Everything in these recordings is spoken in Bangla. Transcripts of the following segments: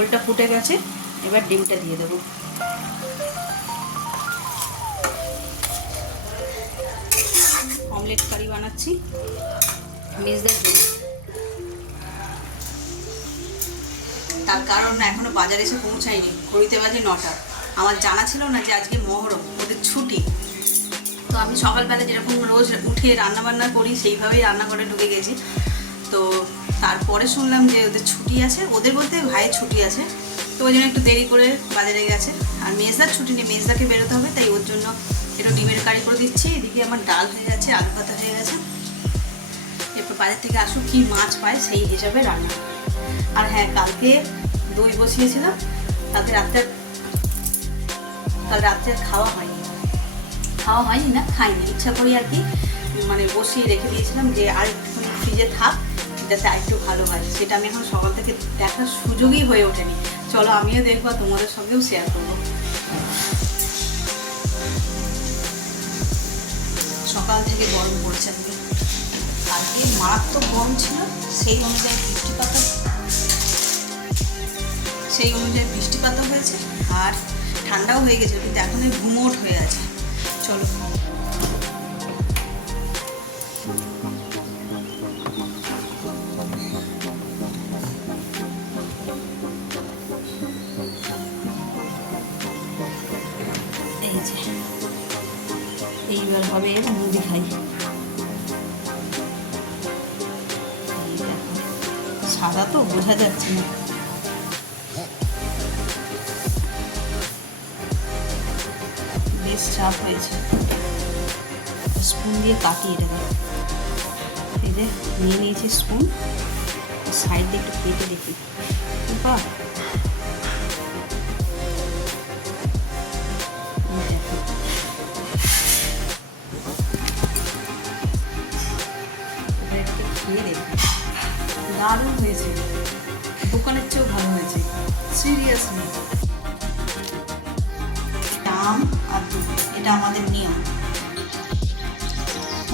ঝোলটা ফুটে গেছে, এবার ডিমটা দিয়ে দেবো। অমলেট কারি বানাচ্ছি মেজদার জন্য। তার কারণ না, এখনো বাজারে এসে পৌঁছায়নি, ঘড়িতে বাজে 9টা। আমার জানা ছিল না যে আজকে মহরম, ওদের ছুটি। তো আমি সকালবেলা যেরকম রোজ উঠে রান্নাবান্না করি সেইভাবেই রান্নাঘরে ঢুকে গেছি। তো তারপরে শুনলাম যে ওদের ছুটি আছে, ওদের বলতে ভাইয়ের ছুটি আছে, তো ওই জন্য একটু দেরি করে বাজারে গেছে। আর মেজদার ছুটি নেই, মেজদাকে বেরোতে হবে, তাই ওর জন্য একটু ডিমের কারি করে দিচ্ছি। এদিকে আমার ডাল হয়ে গেছে, আলু ভাতা হয়ে গেছে। এরপর বাজার থেকে আসুক কি মাছ পায় সেই হিসাবে রান্না। আর হ্যাঁ, কালকে দই বসিয়েছিলাম, কাল রাত্রে খাওয়া হয়নি না, খাইনি, ইচ্ছা করি আর কি, মানে বসিয়ে রেখে দিয়েছিলাম যে আর একটুখানি ফ্রিজে থাক যাতে আর একটু ভালো হয়। সেটা আমি এখন সকাল থেকে দেখার সুযোগই হয়ে ওঠেনি। চলো আমিও দেখবো, তোমাদের সঙ্গেও শেয়ার করবো। সকাল থেকে গরম পড়ছে আজকে, আজকে মারাত্মক গরম ছিল, সেই অনুযায়ী বৃষ্টিপাতও হয়েছে আর ঠান্ডাও হয়ে গেছে, কিন্তু এখন ঘুমোট হয়ে আছে। চলো এই যে এইবার হবে মুড়ি খাই। সাদা তো বোঝা যাচ্ছে না, বেশ চাপ হয়েছে। স্পুন দিয়ে কাটিয়ে দেবো। এই যে নিয়ে নিয়েছি স্পুন, সাইড দিয়ে একটু কেটে দেখি। বাহ, খেয়ে দেখি, দারুণ হয়েছে, দোকানের চেয়েও ভালো হয়েছে, সিরিয়াসলি। আম আর দুধ, এটা আমাদের নিয়ম।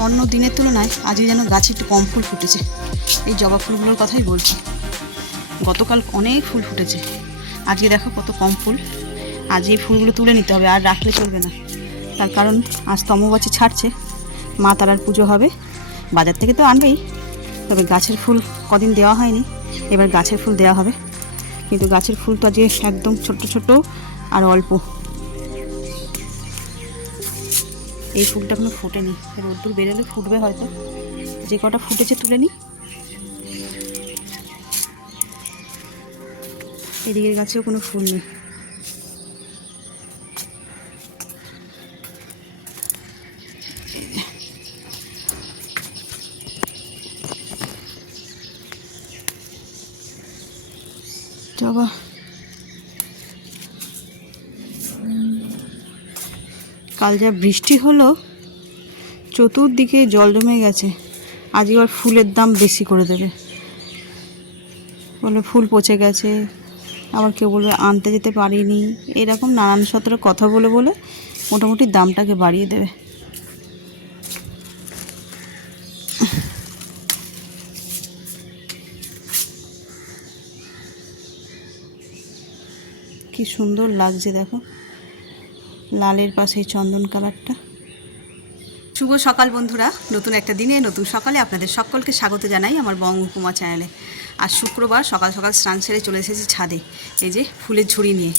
অন্য দিনের তুলনায় আজকে যেন গাছে একটু কম ফুল ফুটেছে। এই জবা ফুলগুলোর কথাই বলছি, গতকাল অনেক ফুল ফুটেছে, আজকে দেখো কত কম ফুল। আজ এই ফুলগুলো তুলে নিতে হবে, আর রাখলে চলবে না। তার কারণ আজ তো অমাবস্যা ছাড়ছে, মা তারার পুজো হবে, বাজার থেকে তো আনবেই, তবে গাছের ফুল কদিন দেওয়া হয়নি, এবার গাছের ফুল দেওয়া হবে। কিন্তু গাছের ফুল তো আজকে একদম ছোট্ট ছোট আর অল্প। এই ফুলটা এখনো ফোটেনি, রোদ্দুর বেরোলে ফুটবে হয়তো। যে কটা ফুটেছে তুলে নিই। এদিকের গাছেও কোনো ফুল নেই। জবা কাল যা বৃষ্টি হলো, চতুর্দিকে জল জমে গেছে। আজ এবার ফুলের দাম বেশি করে দেবে, বলে ফুল পচে গেছে, আবার কেউ বলবে আনতে যেতে পারিনি, এরকম নানান সতের কথা বলে মোটামুটি দামটাকে বাড়িয়ে দেবে। কি সুন্দর লাগছে দেখো, লালের পাশে চন্দন কালারটা। শুভ সকাল বন্ধুরা, নতুন একটা দিনে নতুন সকালে আপনাদের সকলকে স্বাগত জানাই আমার বঙ্গকুমা চ্যানেলে। আজ শুক্রবার, সকাল সকাল স্নান সেরে চলে এসেছি ছাদে, এই যে ফুলের ঝুড়ি নিয়ে।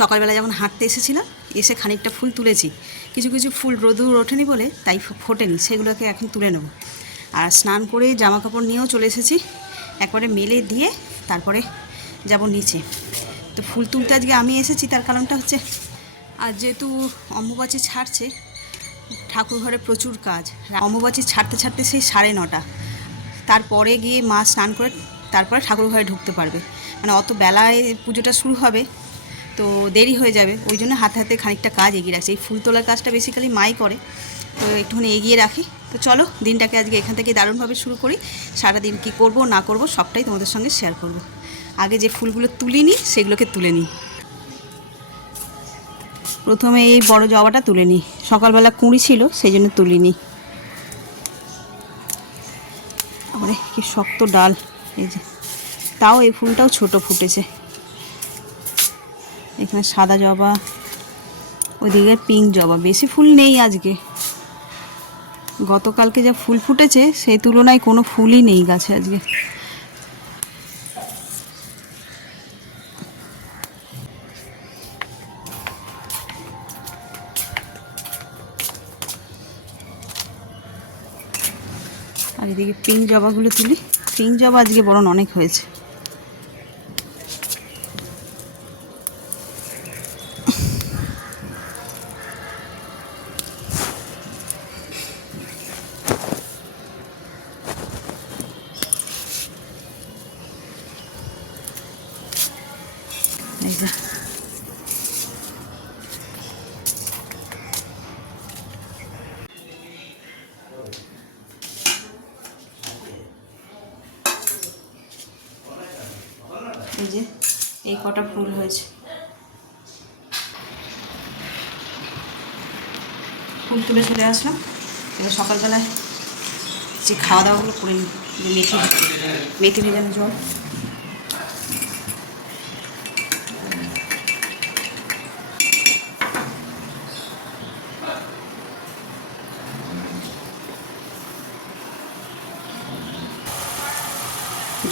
সকালবেলা যখন হাঁটতে এসেছিলাম, এসে খানিকটা ফুল তুলেছি, কিছু কিছু ফুল রোদুর ওঠেনি বলে তাই ফোটেনি, সেগুলোকে এখন তুলে নেব। আর স্নান করে জামা কাপড় নিয়েও চলে এসেছি, একবারে মেলে দিয়ে তারপরে যাব নিচে। তো ফুল তুলতে আজকে আমি এসেছি, তার কারণটা হচ্ছে আর যেহেতু অম্বুবাচী ছাড়ছে, ঠাকুর ঘরে প্রচুর কাজ। অম্বুবাচী ছাড়তে ছাড়তে সেই 9:30, তারপরে গিয়ে মা স্নান করে তারপরে ঠাকুর ঘরে ঢুকতে পারবে, মানে অত বেলায় পুজোটা শুরু হবে, তো দেরি হয়ে যাবে। ওই জন্য হাতে হাতে খানিকটা কাজ এগিয়ে রাখছে। এই ফুল তোলার কাজটা বেসিক্যালি মাই করে, তো একটুখানি এগিয়ে রাখি। তো চলো দিনটাকে আজকে এখান থেকে দারুণভাবে শুরু করি। সারাদিন কী করব না করব সবটাই তোমাদের সঙ্গে শেয়ার করব। আগে যে ফুলগুলো তুলিনি সেগুলোকে তুলে নিই। প্রথমে এই বড় জবাটা তুলে নিই, সকালবেলা কুঁড়ি ছিল সেই জন্য তুলিনি। আরে কি শক্ত ডাল, এই যে, তাও এই ফুলটাও ছোট ফুটেছে। এখানে সাদা জবা, ওইদিকে পিঙ্ক জবা। বেশি ফুল নেই আজকে, গতকালকে যা ফুল ফুটেছে সেই তুলনায় কোনো ফুলই নেই গাছে আজকে। আর এদিকে পিঙ্ক জবাগুলো তুলি। পিঙ্ক জবা আজকে বরং অনেক হয়েছে। এই যে এই কটা ফুল হয়েছে। ফুল তুলে চলে আসলাম। এবার সকালবেলায় যে খাওয়া দাওয়াগুলো করে নিই। মেথি ভেজানো জল,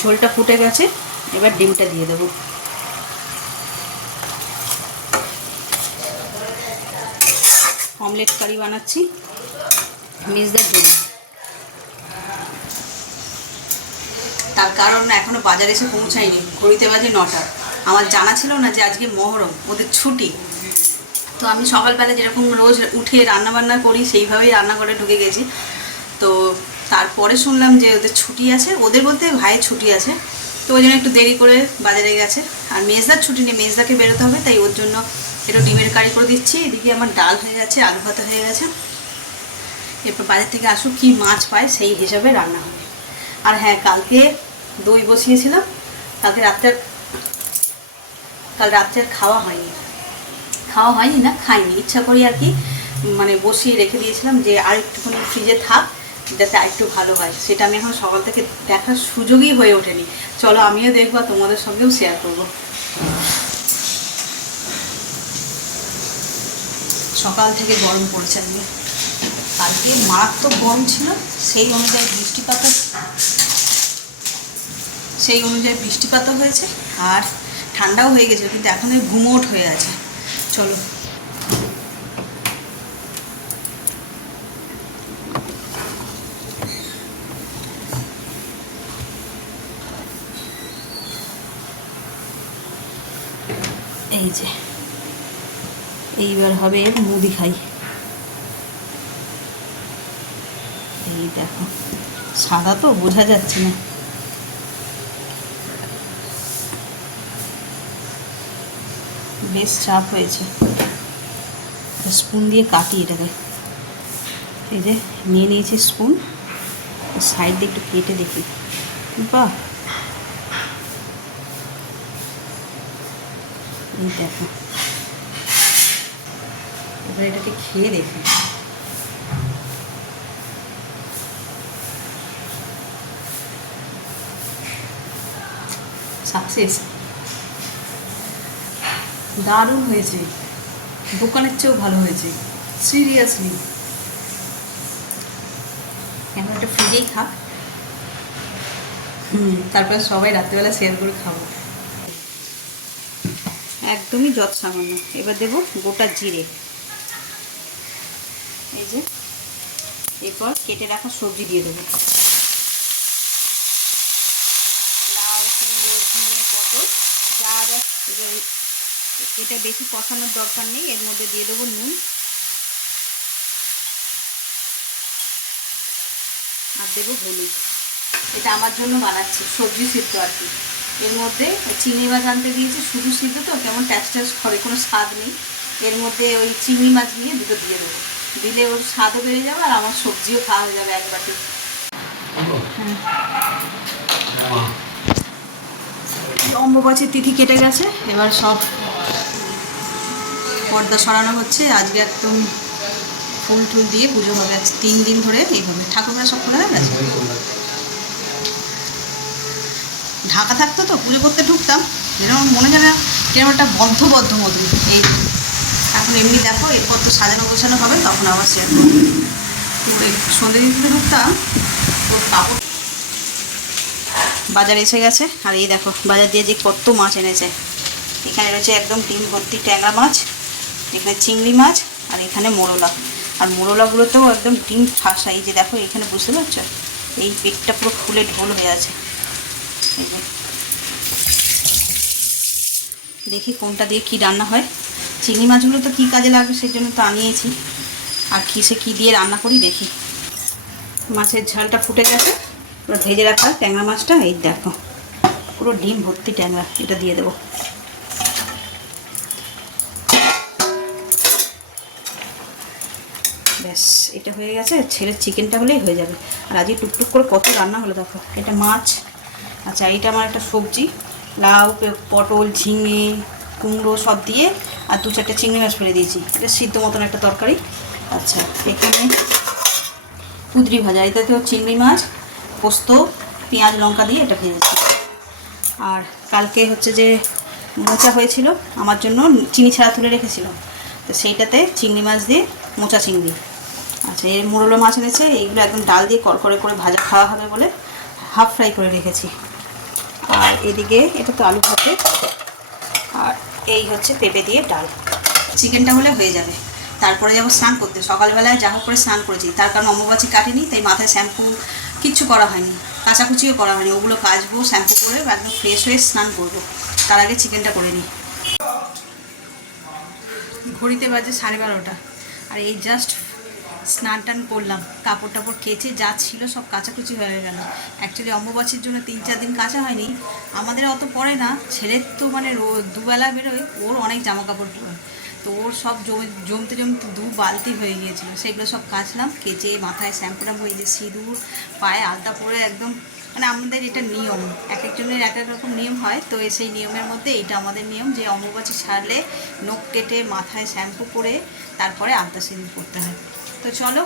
ঝোলটা ফুটে গেছে, এবার ডিমটা দিয়ে দেবো। অমলেট কারি বানাচ্ছি মেজদার জন্য। তার কারণ এখনও বাজারে এসে পৌঁছায়নি, ঘড়িতে বাজে 9টা। আমার জানা ছিল না যে আজকে মহরম, ওদের ছুটি। তো আমি সকালবেলা যেরকম রোজ উঠে রান্নাবান্না করি সেইভাবেই রান্নাঘরে ঢুকে গেছি। তো তারপরে শুনলাম যে ওদের ছুটি আছে, ওদের বলতে ভাইয়ের ছুটি আছে। তো ওই জন্য একটু দেরি করে বাজারে গেছে। আর মেজদার ছুটি নেই, মেজদাকে বেরোতে হবে, তাই ওর জন্য একটু ডিমের কারি করে দিচ্ছি। এদিকে আমার ডাল হয়ে গেছে, আলু ভাতা হয়ে গেছে। এরপর বাজার থেকে আসুক কি মাছ পায় সেই হিসাবে রান্না হবে। আর হ্যাঁ, কালকে দই বসিয়েছিলাম, কাল রাত্রে আর খাওয়া হয়নি না, খাইনি, ইচ্ছা করি আর কি, মানে বসিয়ে রেখে দিয়েছিলাম যে আর একটুখানি ফ্রিজে থাক যাতে আরেকটু ভালো হয়। সেটা আমি এখন সকাল থেকে দেখার সুযোগই হয়ে ওঠেনি। চলো আমিও দেখবো, তোমাদের সঙ্গেও শেয়ার করব। সকাল থেকে গরম পড়েছে আজকে, কালকে মারাত্মক গরম ছিল। সেই অনুযায়ী বৃষ্টিপাতও হয়েছে আর ঠান্ডাও হয়ে গেছিলো, কিন্তু এখন ওই ঘুমোট হয়ে আছে। চলো এই যে এইবার হবে মুড়ি খাই। এই দেখো, সাদা তো বোঝা যাচ্ছে না। বেশ চাপ হয়েছে, স্পুন দিয়ে কাটি এটাকে। এই যে নিয়ে নিয়েছি স্পুন, সাইড দিয়ে একটু কেটে দেখি। বাহ, এই দেখো, এবার এটাকে খেয়ে দেখি। সাকসেস, দারুণ হয়েছে, দোকানের চেয়েও ভালো হয়েছে, সিরিয়াসলি। এখন একটা ফ্রিজেই থাক, তারপরে সবাই রাত্রিবেলা শেয়ার করে খাবো। একদমই যত সামান্য। এবার দেবো গোটা জিরে। এই যে, এরপর কেটে রাখা সবজি দিয়ে দেবো, লাউ, কুমড়ো, ঝিঙে, পটল, যা যা। এবার এটা বেশি কষানোর দরকার নেই, এর মধ্যে দিয়ে দেবো নুন আর দেবো হলুদ। এটা আমার জন্য বানাচ্ছি, সবজি সিদ্ধ আর কি। এর মধ্যে চিংড়ি মাছ আনতে দিয়েছি, শুধু সিদ্ধ তো কেমন ট্যাস করে, কোনো স্বাদ নেই। এর মধ্যে ওই চিংড়ি মাছ নিয়ে দুটো দিয়ে দেবো, দিলে ওর স্বাদও বেড়ে যাবে আর আমার সবজিও খাওয়া হয়ে যাবে এক বাটি। অম্বুবাচীর তিথি কেটে গেছে, এবার সব পর্দা সরানো হচ্ছে। আজকে একদম ফুল টুল দিয়ে পুজো হবে, আজ 3 দিন ধরে এইভাবে। ঠাকুররা সব খোলা হয়ে গেছে, ঢাকা থাকতো তো পুজো করতে ঢুকতাম, যেন মনে যেন কেন একটা বদ্ধ বদ্ধ মতন। এই এখন এমনি দেখো, এরপর তো সাজানো গোছানো হবে, তখন আবার শেয়ার করবো। তো সন্ধে দিতে ঢুকতাম, তো কাপড় বাজার এসে গেছে। আর এই দেখো বাজার দিয়ে যে কত মাছ এনেছে। এখানে রয়েছে একদম ডিম ভর্তি ট্যাংরা মাছ, এখানে চিংড়ি মাছ, আর এখানে মোরলা। আর মোরলাগুলোতেও একদম ডিম ফাঁসা। এই যে দেখো এখানে, বুঝতে পারছো, এই পেটটা পুরো ফুলে ঢোল হয়ে আছে। এই যে দেখি কোনটা দিয়ে কি রান্না হয়। চিংড়ি মাছগুলো তো কী কাজে লাগবে সেই জন্য তো আনিয়েছি। আর কিসে কী দিয়ে রান্না করি দেখি। মাছের ঝালটা ফুটে গেছে, পুরো ভেজে রাখা ট্যাংরা মাছটা। এই দেখো পুরো ডিম ভর্তি ট্যাংরা, এটা দিয়ে দেবো। ব্যাস, এটা হয়ে গেছে। ছেলের চিকেনটা হলেই হয়ে যাবে। আর আজকে টুকটুক করে কত রান্না হলো দেখো। এটা মাছ, আচ্ছা এইটা আমার একটা সবজি, লাউ, পটল, ঝিঙে, কুমড়ো সব দিয়ে, আর 2-4টে চিংড়ি মাছ ফেলে দিয়েছি। এটা সিদ্ধ মতন একটা তরকারি। আচ্ছা এখানে কুঁদরি ভাজা, এটাতেও চিংড়ি মাছ, পোস্ত, পেঁয়াজ লঙ্কা দিয়ে এটা ভেজেছি। আর কালকে হচ্ছে যে মোচা হয়েছিল আমার জন্য, চিনি ছাড়া তুলে রেখেছিল, তো সেইটাতে চিংড়ি মাছ দিয়ে মোচা চিংড়ি। আচ্ছা এর মোরলা মাছ এনেছে, এইগুলো একদম ডাল দিয়ে কড়কড়ে করে ভাজা খাওয়া হবে বলে হাফ ফ্রাই করে রেখেছি। আর এদিকে এটা তো আলু ভাতে, আর এই হচ্ছে পেঁপে দিয়ে ডাল। চিকেনটা হলে হয়ে যাবে। তারপরে যাবো স্নান করতে। সকালবেলায় যা হোক করে স্নান করেছি, তার কারণ অম্বুবাচী কাটেনি, তাই মাথায় শ্যাম্পু কিচ্ছু করা হয়নি, কাচাকুচিও করা হয়নি। ওগুলো কাচবো, শ্যাম্পু করে একদম ফ্রেশ হয়ে স্নান করবো। তার আগে চিকেনটা করে নিই। ঘড়িতে বাজে 12:30, আর এই জাস্ট স্নান টান করলাম, কাপড় টাপড় কেচে যা ছিল সব কাচাকুচি হয়ে গেল। অ্যাকচুয়ালি অম্বুবাচীর জন্য 3-4 দিন কাচা হয়নি। আমাদের অত পরে না, ছেলের তো মানে দুবেলা বেরোয়, ওর অনেক জামা কাপড় পরে, তো ওর সব জমতে জমতে 2 বালতি হয়ে গিয়েছিলো। সেগুলো সব কাচলাম, কেচে মাথায় শ্যাম্পু ট্যাম্পু, এই যে সিঁদুর, পায়ে আলতা পরে একদম, মানে আমাদের এটা নিয়ম, এক একজনের এক এক রকম নিয়ম হয়। তো সেই নিয়মের মধ্যে এটা আমাদের নিয়ম যে অম্বুবাচী সারলে নখ কেটে মাথায় শ্যাম্পু করে তারপরে আলতা সিঁদুর করতে হয়। তো চলো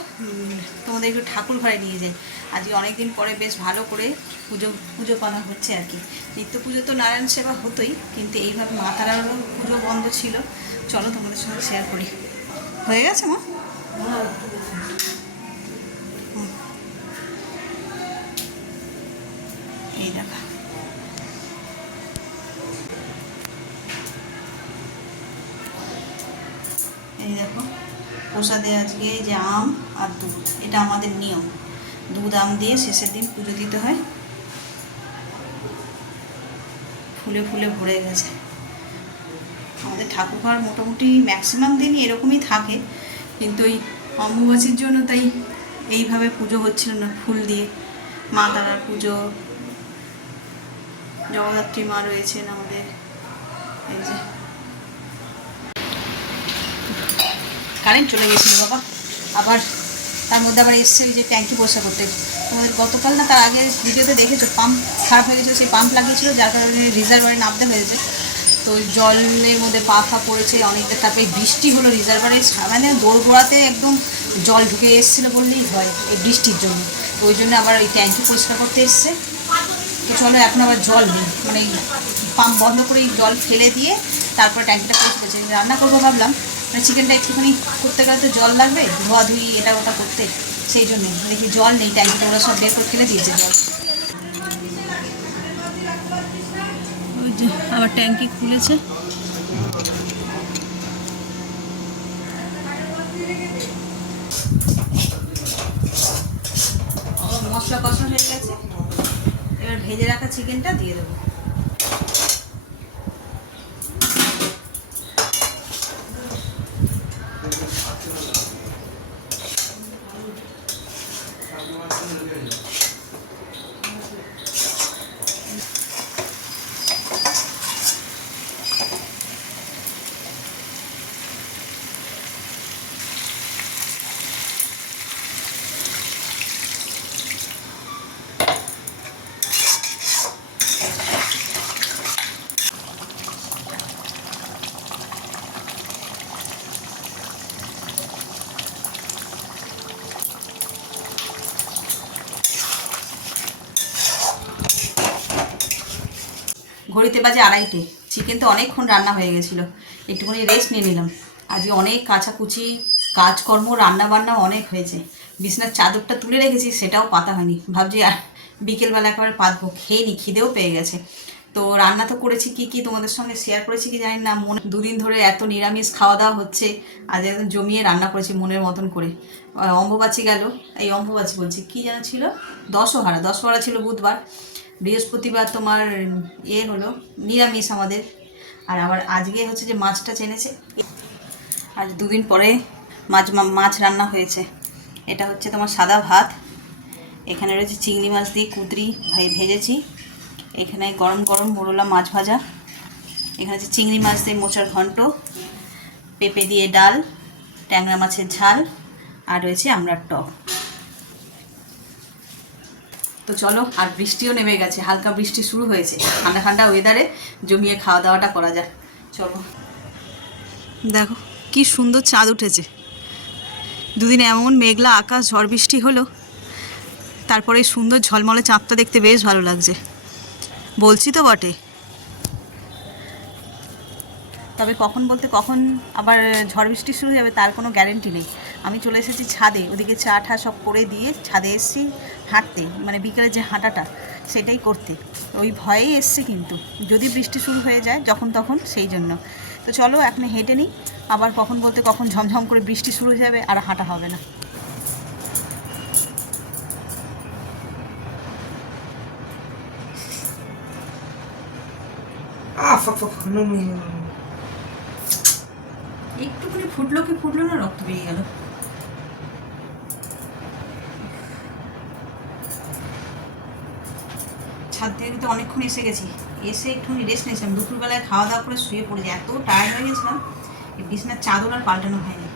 তোমাদের একটু ঠাকুর ঘরে নিয়ে যাই। আজকে অনেক দিন পরে বেশ ভালো করে পুজো করা হচ্ছে আর কি। নিত্য পুজো তো নারায়ণ সেবা হতোই, কিন্তু এইভাবে মা তারারও পুজো বন্ধ ছিল। চলো তোমাদের সঙ্গে শেয়ার করি। হয়ে গেছে মা? এই দেখা, এই দেখো প্রসাদে আজকে এই যে আম আর দুধ, এটা আমাদের নিয়ম। দুধ আম দিয়ে শেষের দিন পুজো দিতে হয়। ফুলে ফুলে ভরে গেছে আমাদের ঠাকুরঘর। মোটামুটি ম্যাক্সিমাম দিনই এরকমই থাকে, কিন্তু এই অম্বুবাচীর জন্য তাই এইভাবে পুজো হচ্ছিল না ফুল দিয়ে। মা তারার পুজো, জগদ্ধাত্রী মা রয়েছেন আমাদের। এই যে কারেন্ট চলে গেছিল বাবা, আবার তার মধ্যে আবার এসছে ওই যে ট্যাঙ্কি পরিষ্কার করতে। তোমাদের গতকাল না তার আগে ভিডিওতে দেখেছো, পাম্প খারাপ হয়ে গেছিলো, সেই পাম্প লাগিয়েছিল, যার কারণে রিজার্ভারে নামতে হয়েছে। তো জলের মধ্যে পা ফা পড়েছে অনেকটা। তারপরে বৃষ্টি হলো, রিজার্ভারে মানে দোরগোড়াতে একদম জল ঢুকে এসেছিলো বললেই হয় এই বৃষ্টির জন্য। তো ওই জন্য আবার ওই ট্যাঙ্কি পরিষ্কার করতে এসছে। তো চলো এখন আবার জল নেই, মানে পাম্প বন্ধ করে জল ফেলে দিয়ে তারপরে ট্যাঙ্কিটা পরিষ্কার করছে। রান্না করবো ভাবলাম, মানে চিকেনটা একটুখানি করতে গেলে তো জল লাগবে, ধোয়াধুয়ি এটা ওটা করতে, সেই জন্য দেখি জল নেই। ট্যাঙ্কিটা ওরা সব বের করে ফেলে দিয়েছে জল। ওই যে আবার ট্যাঙ্কি খুলেছে। মশলা কষা হয়ে গেছে, এবার ভেজে রাখা চিকেনটা দিয়ে দেবো। ঘড়িতে বাজে 2:30। চিকেন তো অনেকক্ষণ রান্না হয়ে গেছিলো, একটুখানি রেস্ট নিয়ে নিলাম। আজকে অনেক কাচাকুচি কাজকর্ম রান্না বান্না অনেক হয়েছে। বিছনার চাদরটা তুলে রেখেছি, সেটাও পাতা হয়নি। ভাবছি আর বিকেলবেলা একবার পাতবো, খেয়ে নি, খিদেও পেয়ে গেছে। তো রান্না তো করেছি, কি কি তোমাদের সঙ্গে শেয়ার করেছি কি জানি না। মনে দুদিন ধরে এত নিরামিষ খাওয়া দাওয়া হচ্ছে, আজ একদম জমিয়ে রান্না করেছি মনের মতন করে। অম্বুবাচী গেল, এই অম্বুবাচী বলছি, কি যেন ছিল, দশহরা ছিল বুধবার। বৃহস্পতিবার তোমার হলো নিরামিষ আমাদের। আর আবার আজকে হচ্ছে যে মাছটা চেনেছে, আজ দুদিন পরে মাছ রান্না হয়েছে। এটা হচ্ছে তোমার সাদা ভাত, এখানে রয়েছে চিংড়ি মাছ দিয়ে কুঁদরি ভেজেছি, এখানে গরম গরম মোরলা মাছ ভাজা, এখানে হচ্ছে চিংড়ি মাছ দিয়ে মোচার ঘন্ট, পেঁপে দিয়ে ডাল, ট্যাংরা মাছের ঝাল, আর রয়েছে আমড়ার টক। তো চলো, আর বৃষ্টিও নেমে গেছে, হালকা বৃষ্টি শুরু হয়েছে। ঠান্ডা ঠান্ডা ওয়েদারে জমিয়ে খাওয়া দাওয়াটা করা যায়। চলো, দেখো কি সুন্দর চাঁদ উঠেছে। দুদিন এমন মেঘলা আকাশ, ঝড় বৃষ্টি হলো, তারপরে এই সুন্দর ঝলমলে চাঁদটা দেখতে বেশ ভালো লাগছে। বলছি তো বটে, তবে কখন বলতে কখন আবার ঝড় বৃষ্টি শুরু যাবে তার কোনো গ্যারেন্টি নেই। আমি চলে এসেছি ছাদে, ওদিকে চা ঠা সব করে দিয়ে ছাদে এসেছি হাঁটতে, মানে বিকেলের যে হাঁটাটা সেটাই করতে। ওই ভয়েই এসছি, কিন্তু যদি বৃষ্টি শুরু হয়ে যায় যখন তখন, সেই জন্য। তো চলো এখন হেঁটে নিই, আবার কখন বলতে কখন ঝমঝম করে বৃষ্টি শুরু হয়ে যাবে আর হাঁটা হবে না। একটুখানি ফুটলো না, রক্ত বেরিয়ে গেল। ছাদ থেকে তো অনেকক্ষণ এসে গেছি, এসে একটুখানি রেস্ট নিয়েছিলাম। দুপুরবেলায় খাওয়া দাওয়া করে শুয়ে পড়েছি, এত টায়ার্ড হয়ে গেছিলাম, এই বিছনার চাদর আর পাল্টানো হয়নি।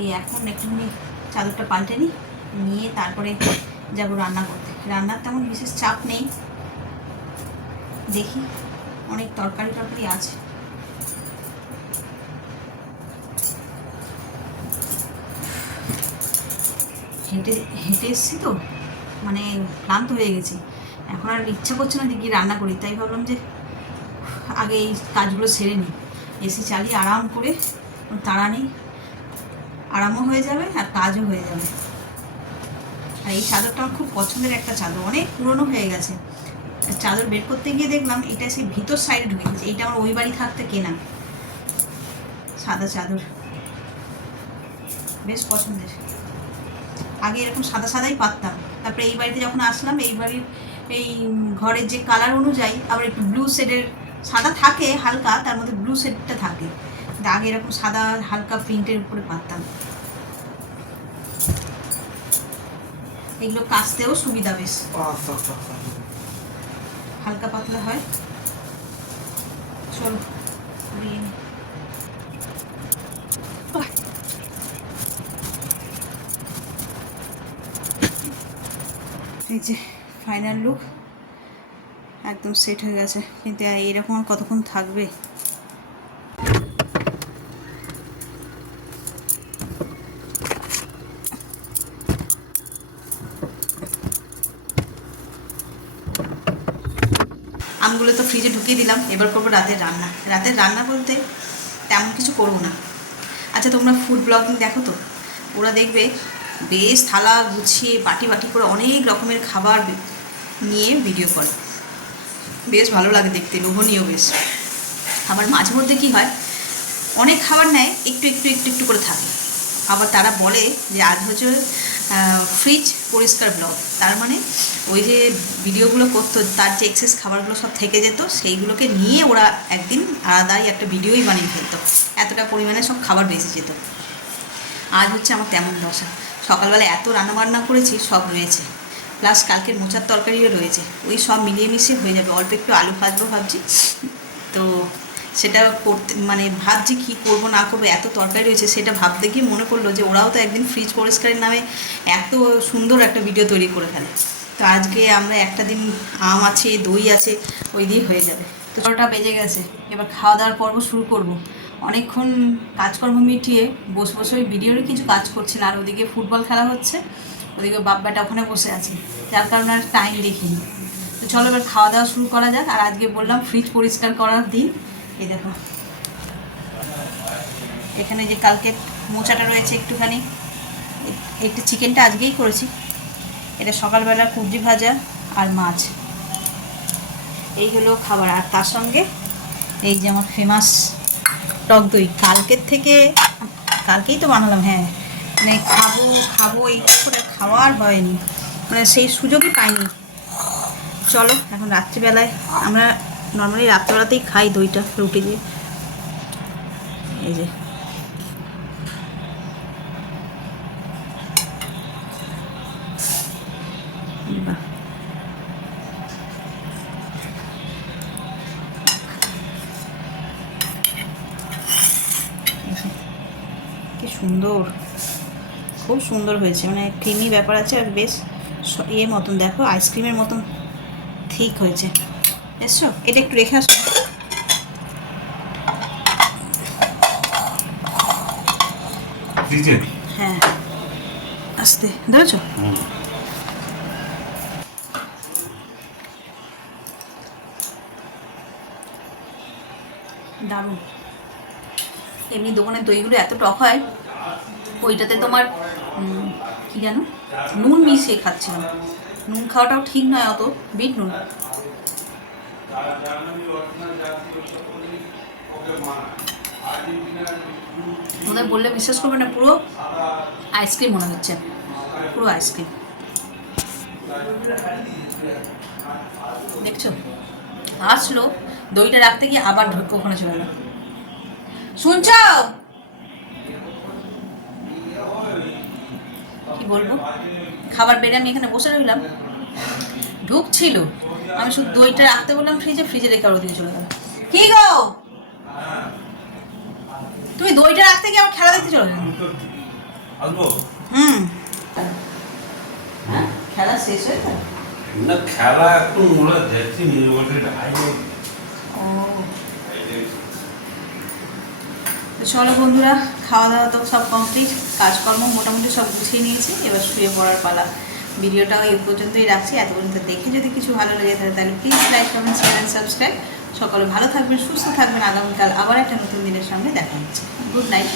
এই এখন একটুখানি চাদরটা পাল্টে নিয়ে তারপরে যাব রান্না করতে। রান্নার তেমন বিশেষ চাপ নেই, দেখি অনেক তরকারি আছে। হেঁটে এসেছি তো, মানে ক্লান্ত হয়ে গেছি, এখন আর ইচ্ছা করছে না যে কি রান্না করি। তাই ভাবলাম যে আগে এই কাজগুলো সেরে নিই, এসি চালিয়ে আরাম করে, তাড়া নেই, আরামও হয়ে যাবে আর কাজও হয়ে যাবে। আর এই চাদরটা আমার খুব পছন্দের একটা চাদর, অনেক পুরনো হয়ে গেছে। চাদর বের করতে গিয়ে দেখলাম এটা সেই ভিতর সাইডে ঢুকে গেছে। এইটা আমার ওই বাড়ি থাকতে কেনা সাদা চাদর, বেশ পছন্দের। আগে এরকম সাদাই পাততাম, তারপরে এই বাড়িতে যখন আসলাম, এই বাড়ির এই ঘরের যে কালার অনুযায়ী আবার একটু ব্লু শেডের, সাদা থাকে হালকা, তার মধ্যে ব্লু শেডটা থাকে। আগে এরকম সাদা হালকা প্রিন্টের উপরে পাততাম। এগুলো কাচতেও সুবিধা, বেশ হালকা পাতলা হয়। চলো এই যে ফাইনাল লুক, একদম সেট হয়ে গেছে। কিন্তু এইরকম আর কতক্ষণ থাকবে? আমগুলো তো ফ্রিজে ঢুকিয়ে দিলাম, এবার করবো রাতের রান্না। রাতের রান্না বলতে তেমন কিছু করবো না। আচ্ছা, তোমরা ফুড ব্লগিং দেখো তো? ওরা দেখবে বেশ থালা গুছিয়ে বাটি করে অনেক রকমের খাবার নিয়ে ভিডিও করে, বেশ ভালো লাগে দেখতে, লোভনীয় বেশ। আবার মাঝে মধ্যে কী হয়, অনেক খাবার নেয়, একটু করে থাকে। আবার তারা বলে যে আজ হচ্ছে ফ্রিজ পরিষ্কার ব্লগ, তার মানে ওই যে ভিডিওগুলো করতো তার যে এক্সেস খাবারগুলো সব থেকে যেত, সেইগুলোকে নিয়ে ওরা একদিন আলাদাই একটা ভিডিওই বানিয়ে ফেলতো, এতটা পরিমাণে সব খাবার বেঁচে যেত। আজ হচ্ছে আমার তেমন দশা, সকালবেলা এত রান্নাবান্না করেছি, সব রয়েছে, প্লাস কালকের মোচার তরকারিও রয়েছে, ওই সব মিলিয়ে মিশিয়ে হয়ে যাবে। অল্প একটু আলু ভাজবো ভাবছি, তো সেটা করতে মানে ভাবছি কী করবো না করবো, এত তরকারি রয়েছে। সেটা ভাবতে গিয়ে মনে পড়লো যে ওরাও তো একদিন ফ্রিজ পরিষ্কারের নামে এত সুন্দর একটা ভিডিও তৈরি করে ফেলে। তো আজকে আমরা একটা দিন আম আছে, দই আছে, ওই দিয়ে হয়ে যাবে। তো 12টা বেজে গেছে, এবার খাওয়া দাওয়ার পর্ব শুরু করব। অনেকক্ষণ কাজকর্ম মিটিয়ে বসে ওই ভিডিওরই কিছু কাজ করছি না, আর ওদিকে ফুটবল খেলা হচ্ছে, ওদিকে বাপ্পাটা ওখানে বসে আছে, যার কারণে আর টাইম দেখিনি। তো চলো এবার খাওয়া দাওয়া শুরু করা যাক। আর আজকে বললাম ফ্রিজ পরিষ্কার করার দিন। এই দেখো এখানে যে কালকে মোচাটা রয়েছে একটুখানি, একটু চিকেনটা আজকেই করেছি। এটা সকালবেলা কুবজি ভাজা আর মাছ, এই হলো খাবার। আর তার সঙ্গে এই যে আমার ফেমাস টক দই, কালকেই তো বানালাম। হ্যাঁ মানে খাবো এই করে খাওয়ার হয়নি, মানে সেই সুযোগই পাইনি। চলো এখন রাত্রিবেলায় আমরা নর্মালি রাত্রিবেলাতেই খাই দইটা রুটি দিয়ে। এই যে কি সুন্দর, খুব সুন্দর হয়েছে, মানে ক্রিমি ব্যাপার আছে আর বেশ ইয়ে মতন, দেখো আইসক্রিমের মতন ঠিক হয়েছে। এসছো এটা একটু রেখে আসো। হ্যাঁ আস্তে ধরেছো। দারুণ। এমনি দোকানের দইগুলো এত টক হয়, ওইটাতে তোমার কী জানো নুন মিশিয়ে খাচ্ছিলাম। নুন খাওয়াটাও ঠিক নয় অত, বিট নুন। ওদের বললে বিশ্বাস করবে না, পুরো আইসক্রিম মনে হচ্ছে, পুরো আইসক্রিম। দেখছো আসলো দইটা রাখতে গিয়ে আবার ঢুকে ওখানে চলে গেল। শুনছ কি বলবো, খাবার বেড়ে আমি এখানে বসে রইলাম, ঢুকছিল, আমি শুধু দইটা রাখতে বললাম ফ্রিজে রেখে ওর দিকে চলে গেল। কি গো তুমি দইটা রাখতে গিয়ে আমার খেলা দেখতে চলে গেল। খেলা শেষ হয়েছে না, খেলা এখন ওরা দেখছি চলো বন্ধুরা, খাওয়া দাওয়া তো সব কমপ্লিট, কাজকর্ম মোটামুটি সব গুছিয়ে নিয়েছি, এবার শুয়ে পড়ার পালা। ভিডিওটাও এই পর্যন্তই রাখছি। এত পর্যন্ত দেখে যদি কিছু ভালো লেগে থাকে তাহলে please like comment share and subscribe. সকলে ভালো থাকবেন, সুস্থ থাকবেন। আগামীকাল আবার একটা নতুন দিনের সঙ্গে দেখা হচ্ছে। Good night.